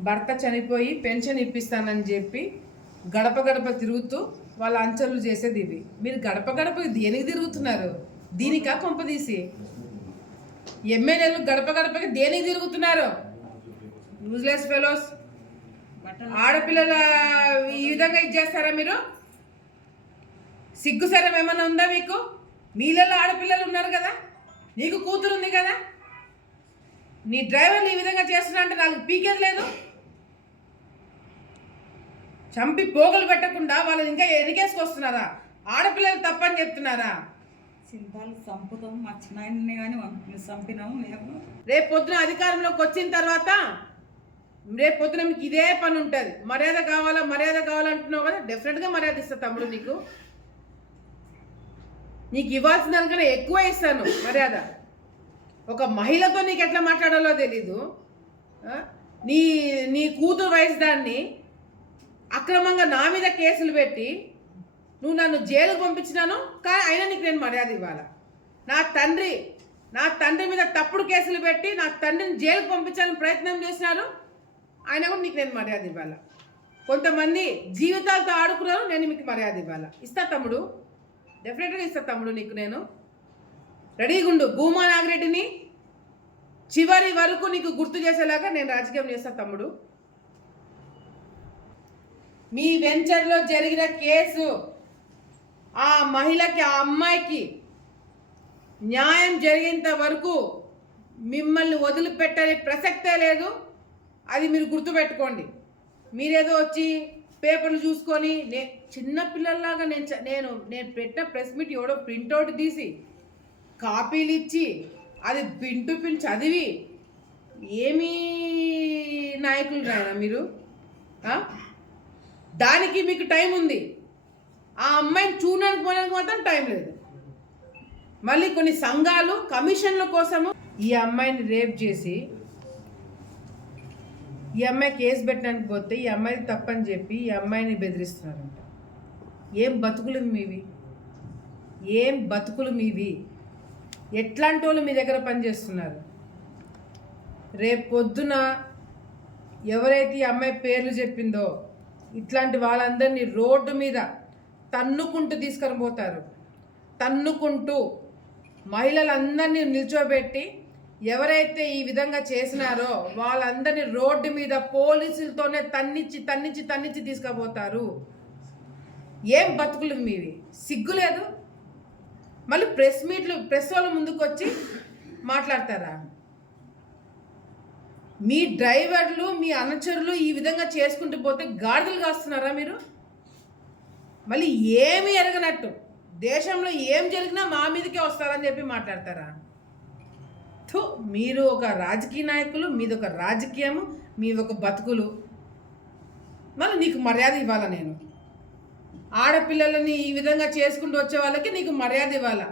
భర్త చనిపోయి పెన్షన్ ఇప్పిస్తానని చెప్పి గడప గడప తిరుగుతూ వాళ్ళ అంచలు చేసేది ఇవి. మీరు గడప గడప దేనికి తిరుగుతున్నారు? దీనికా కొంపదీసి? ఎమ్మెల్యేలు గడప గడపకి దేనికి తిరుగుతున్నారు? యూజ్లెస్ ఫెలోస్ ఆడపిల్లల ఈ విధంగా ఇచ్చేస్తారా మీరు? సిగ్గుసరం ఏమైనా ఉందా మీకు? మీలలో ఆడపిల్లలు ఉన్నారు కదా? నీకు కూతురు ఉంది కదా? నీ డ్రైవర్లు ఈ విధంగా చేస్తున్నా అంటే నాకు పీకేది లేదు. చంపి పోగలు పెట్టకుండా వాళ్ళని ఇంకా ఎరికేసుకొస్తున్నారా? ఆడపిల్లలు తప్పని చెప్తున్నారా? సింతాలు చంపుతాం మా చిన్నాయన్ని కానీ చంపినాము రేపు పొద్దున అధికారంలోకి వచ్చిన తర్వాత రేపు పొద్దున మీకు ఇదే పని ఉంటుంది. మర్యాద కావాలా మర్యాద కావాలంటున్నావు కదా డెఫినెట్గా మర్యాద ఇస్తా తమ్ముడు నీకు. నీకు ఇవ్వాల్సిన దానికన్నా ఎక్కువ ఇస్తాను మర్యాద. ఒక మహిళతో నీకు ఎట్లా మాట్లాడాలో తెలీదు. నీ నీ కూతురు వయసు దాన్ని అక్రమంగా నా మీద కేసులు పెట్టి నువ్వు నన్ను జైలుకు పంపించినాను కానీ అయినా నీకు నేను మర్యాద ఇవ్వాలా? నా తండ్రి నా తండ్రి మీద తప్పుడు కేసులు పెట్టి నా తండ్రిని జైలుకు పంపించాలని ప్రయత్నం చేసినారు ఆయన కూడా నీకు నేను మర్యాద ఇవ్వాలా? కొంతమంది జీవితాలతో ఆడుకున్నారు నేను మీకు మర్యాద ఇవ్వాలా? ఇస్తా తమ్ముడు. డెఫినెట్గా ఇస్తా తమ్ముడు నీకు నేను. రెడీగాండు భూమా నాగిరెడ్డిని చివరి వరకు నీకు గుర్తు చేసేలాగా నేను రాజకీయం చేస్తాను తమ్ముడు. మీ వెంచర్లో జరిగిన కేసు ఆ మహిళకి ఆ అమ్మాయికి న్యాయం జరిగేంత వరకు మిమ్మల్ని వదిలిపెట్టని ప్రసక్తే లేదు. అది మీరు గుర్తుపెట్టుకోండి మీరేదో వచ్చి పేపర్లు చూసుకొని నే చిన్నపిల్లల్లాగా నేను చ- నేను నేను పెట్టిన ప్రెస్ మీట్ ఎవడో ప్రింట్అవుట్ తీసి కాపీలు ఇచ్చి అది పింటు పిన్ చదివి ఏమీ నాయకులు రాయనా మీరు? దానికి మీకు టైం ఉంది. ఆ అమ్మాయిని చూడడానికి పోయడానికి మాత్రం టైం లేదు. మళ్ళీ కొన్ని సంఘాలు కమిషన్ల కోసము ఈ అమ్మాయిని రేప్ చేసి ఈ అమ్మాయి కేసు పెట్టడానికి పోతే ఈ అమ్మాయి తప్పని చెప్పి ఈ అమ్మాయిని బెదిరిస్తున్నారంట. ఏం బతుకులు మీవి? ఏం బతుకులు మీవి? ఎట్లాంటి వాళ్ళు మీ దగ్గర పనిచేస్తున్నారు? రేపు పొద్దున ఎవరైతే ఈ అమ్మాయి పేర్లు చెప్పిందో ఇట్లాంటి వాళ్ళందరినీ రోడ్డు మీద తన్నుకుంటూ తీసుకొని పోతారు. తన్నుకుంటూ మహిళలందరినీ నిల్చోబెట్టి ఎవరైతే ఈ విధంగా చేసినారో వాళ్ళందరినీ రోడ్డు మీద పోలీసులతోనే తన్నిచ్చి తన్నిచ్చి తన్నిచ్చి తీసుకుపోతారు. ఏం బతుకులు మీవి? సిగ్గులేదు మళ్ళీ ప్రెస్ మీట్లు ప్రెస్ వాళ్ళ ముందుకు వచ్చి మాట్లాడతారా? మీ డ్రైవర్లు మీ అనుచరులు ఈ విధంగా చేసుకుంటూ పోతే గాడిదలు కాస్తున్నారా మీరు? మళ్ళీ ఏమి ఎరగనట్టు. దేశంలో ఏం జరిగినా మా మీదకే వస్తారని చెప్పి మాట్లాడతారా? థు మీరు ఒక రాజకీయ నాయకులు మీది ఒక రాజకీయము మీ ఒక బతుకులు. మళ్ళీ నీకు మర్యాద ఇవ్వాలా నేను? ఆడపిల్లలని ఈ విధంగా చేసుకుంటూ వచ్చే వాళ్ళకి నీకు మర్యాద ఇవ్వాలా?